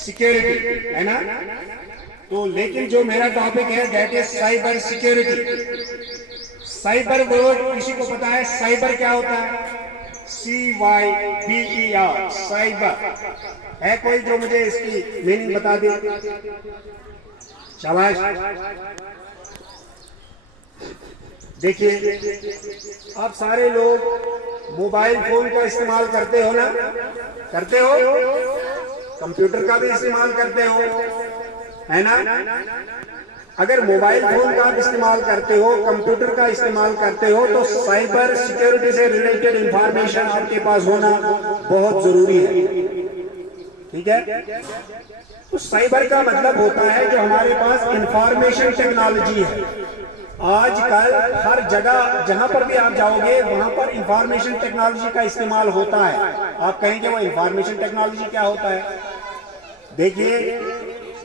Security ہے نا. تو لیکن جو میرا ٹاپک ہے that is cyber security. Cyber word کسی کو پتا ہے سائبر کیا ہوتا ہے؟ CYBER سائبر ہے کوئی جو مجھے اس کی میننگ بتا دے؟ شاباش. دیکھیے آپ سارے لوگ موبائل فون کا استعمال کرتے ہو نا؟ کرتے ہو؟ کمپیوٹر کا بھی استعمال کرتے ہو ہے نا؟ اگر موبائل فون کا استعمال کرتے ہو، کمپیوٹر کا استعمال کرتے ہو، تو سائبر سیکیورٹی سے ریلیٹڈ انفارمیشن آپ کے پاس ہونا بہت ضروری ہے. ٹھیک ہے؟ تو سائبر کا مطلب ہوتا ہے جو ہمارے پاس انفارمیشن ٹیکنالوجی ہے. آج کل ہر جگہ جہاں پر بھی آپ جاؤ گے وہاں پر انفارمیشن ٹیکنالوجی کا استعمال ہوتا ہے. آپ کہیں گے وہ انفارمیشن ٹیکنالوجی کیا ہوتا ہے؟ دیکھیے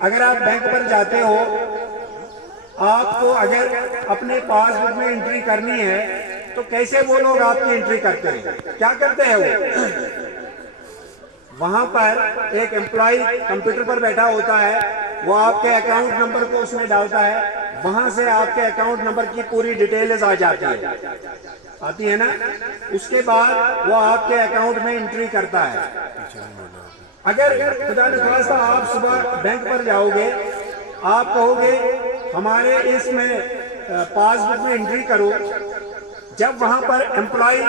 اگر آپ بینک پر جاتے ہو، آپ کو اگر اپنے پاس بک میں انٹری کرنی ہے تو کیسے وہ لوگ آپ کی انٹری کرتے ہیں؟ کیا کرتے ہیں وہ؟ وہاں پر ایک امپلائی کمپیوٹر پر بیٹھا ہوتا ہے، وہ آپ کے اکاؤنٹ نمبر کو اس میں ڈالتا ہے، وہاں سے آپ کے اکاؤنٹ نمبر کی پوری ڈیٹیلز آ جاتی ہے، آتی ہے نا؟ اس کے بعد وہ آپ کے اکاؤنٹ میں انٹری کرتا ہے. اگر خدا نخواستہ آپ صبح بینک پر جاؤ گے، آپ کہو گے ہمارے اس میں پاس بک میں انٹری کرو. جب وہاں پر امپلائی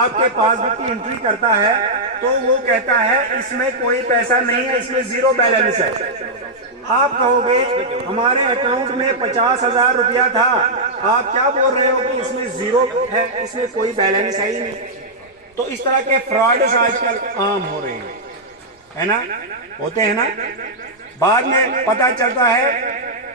آپ کے پاس بک کی انٹری کرتا ہے تو وہ کہتا ہے اس میں کوئی پیسہ نہیں ہے، اس میں زیرو بیلنس ہے. آپ کہو گے ہمارے اکاؤنٹ میں 50,000 روپیہ تھا، آپ کیا بول رہے ہو کہ اس میں زیرو ہے، اس میں کوئی بیلنس ہے ہی نہیں. تو اس طرح کے فراڈز آج کل عام ہو رہے ہیں، ہے نا؟ ہوتے ہیں نا؟ بعد میں پتا چلتا ہے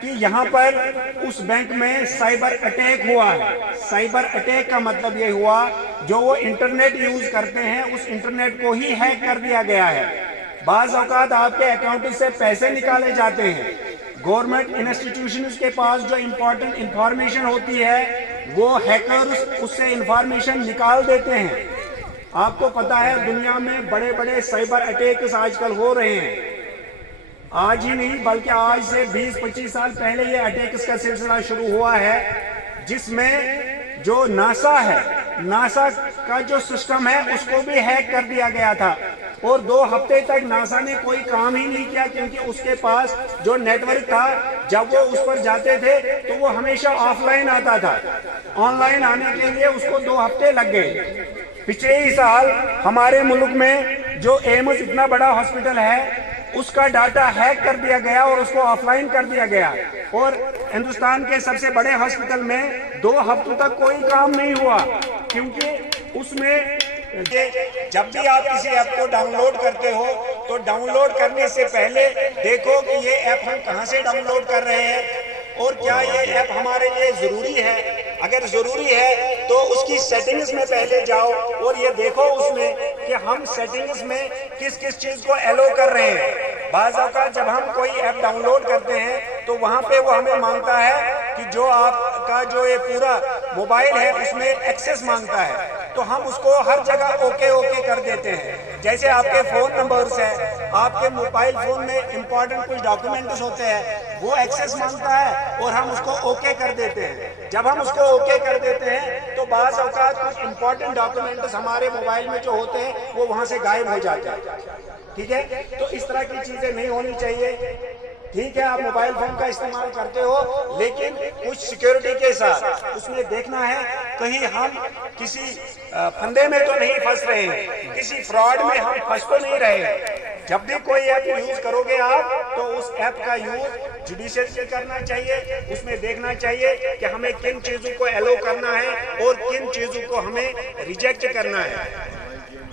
کہ یہاں پر اس بینک میں سائبر اٹیک ہوا ہے. سائبر اٹیک کا مطلب یہ ہوا جو وہ انٹرنیٹ یوز کرتے ہیں اس انٹرنیٹ کو ہی ہیک کر دیا گیا ہے. بعض اوقات آپ کے اکاؤنٹ سے پیسے نکالے جاتے ہیں. گورنمنٹ انسٹیٹیوشنز کے پاس جو امپورٹنٹ انفارمیشن ہوتی ہے وہ ہیکرز اس سے انفارمیشن نکال دیتے ہیں. آپ کو پتا ہے دنیا میں بڑے بڑے سائبر اٹیکس آج کل ہو رہے ہیں. آج ہی نہیں بلکہ آج سے 20-25 سال پہلے یہ اٹیکس کا سلسلہ شروع ہوا ہے، جس میں جو ناسا ہے، ناسا کا جو سسٹم ہے اس کو بھی ہیک کر دیا گیا تھا. اور 2 ہفتے تک ناسا نے کوئی کام ہی نہیں کیا کیونکہ اس کے پاس جو نیٹ ورک تھا جب وہ اس پر جاتے تھے تو وہ ہمیشہ آف لائن آتا تھا. آن لائن آنے کے لیے اس کو 2 ہفتے لگ گئے. پچھلے ہی سال ہمارے ملک میں جو ایمز اتنا بڑا ہاسپٹل ہے اس کا ڈاٹا ہیک کر دیا گیا اور اس کو آف لائن کر دیا گیا. اور ہندوستان کے سب سے بڑے ہاسپٹل میں 2 ہفتوں تک کوئی کام نہیں ہوا کیونکہ اس میں جب بھی آپ کسی ایپ کو ڈاؤن لوڈ کرتے ہو تو ڈاؤن لوڈ کرنے سے پہلے دیکھو کہ یہ ایپ ہم کہاں سے ڈاؤن لوڈ کر رہے ہیں اور کیا یہ ایپ ہمارے لیے ضروری ہے. اگر ضروری ہے تو اس کی سیٹنگز میں پہلے جاؤ اور یہ دیکھو اس میں کہ ہم سیٹنگز میں کس کس چیز کو ایلو کر رہے ہیں. بعض اوقات جب ہم کوئی ایپ ڈاؤن لوڈ کرتے ہیں تو وہاں پہ وہ ہمیں مانگتا ہے کہ جو آپ کا جو یہ پورا موبائل ہے اس میں ایکسس مانگتا ہے تو ہم اس کو ہر جگہ اوکے کر دیتے ہیں. جیسے آپ کے فون نمبرز ہیں، آپ کے موبائل فون میں امپورٹنٹ کچھ ڈاکیومنٹس ہوتے ہیں وہ ایکسس مانگتا ہے اور ہم اس کو اوکے کر دیتے ہیں. جب ہم اس کو اوکے کر دیتے ہیں تو بعض اوقات کچھ امپورٹنٹ ڈاکیومنٹس ہمارے موبائل میں جو ہوتے ہیں وہ وہاں سے غائب ہو جاتے ہیں. ٹھیک ہے؟ تو اس طرح کی چیزیں نہیں ہونی چاہیے. ٹھیک ہے آپ موبائل فون کا استعمال کرتے ہو لیکن کچھ سیکیورٹی کے ساتھ اس میں دیکھنا ہے کہیں ہم کسی پھندے میں تو نہیں پھنس رہے ہیں، کسی فراڈ میں ہم پھنس تو نہیں رہے ہیں. جب بھی کوئی ایپ یوز کرو گے آپ تو اس ایپ کا یوز جوڈیشلی کرنا چاہیے. اس میں دیکھنا چاہیے کہ ہمیں کن چیزوں کو ایلو کرنا ہے اور کن چیزوں کو ہمیں ریجیکٹ کرنا ہے.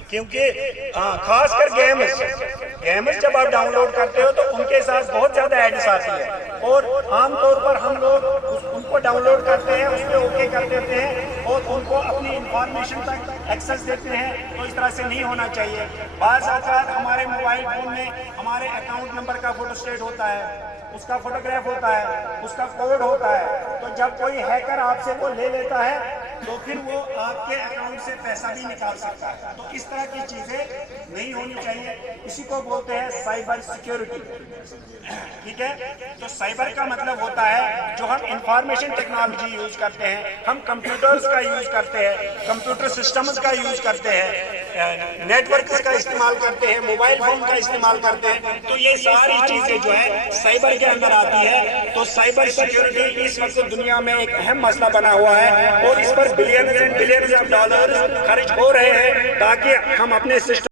کیونکہ خاص کر گیمز جب آپ ڈاؤن لوڈ کرتے ہو تو ان کے ساتھ بہت زیادہ ایڈس آتی ہے اور عام طور پر ہم لوگ ان کو ڈاؤن لوڈ کرتے ہیں، اس پہ اوکے کر دیتے ہیں اور ان کو اپنی انفارمیشن تک ایکسس دیتے ہیں. تو اس طرح سے نہیں ہونا چاہیے. بعض اوقات ہمارے موبائل فون میں ہمارے اکاؤنٹ نمبر کا فوٹو اسٹیٹ ہوتا ہے، اس کا فوٹوگراف ہوتا ہے، اس کا کوڈ ہوتا ہے. تو جب کوئی ہیکر آپ سے وہ لے لیتا ہے تو پھر وہ آپ کے اکاؤنٹ سے پیسہ بھی نکال سکتا ہے. تو اس طرح کی چیزیں نہیں ہونی چاہیے. اسی کو بولتے ہیں سائبر سیکیورٹی. ٹھیک ہے. تو سائبر کا مطلب ہوتا ہے جو ہم انفارمیشن ٹیکنالوجی یوز کرتے ہیں, ہم کمپیوٹرز کا یوز کرتے ہیں, کمپیوٹر سسٹمز کا یوز کرتے ہیں, نیٹ ورکس کا استعمال کرتے ہیں, موبائل فون کا استعمال کرتے ہیں, تو یہ ساری چیزیں جو ہے سائبر کے اندر آتی ہے. تو سائبر سیکیورٹی اس وقت دنیا میں ایک اہم مسئلہ بنا ہوا ہے اور اس پر billions and billions of dollars خرچ ہو رہے ہیں تاکہ ہم اپنے سسٹم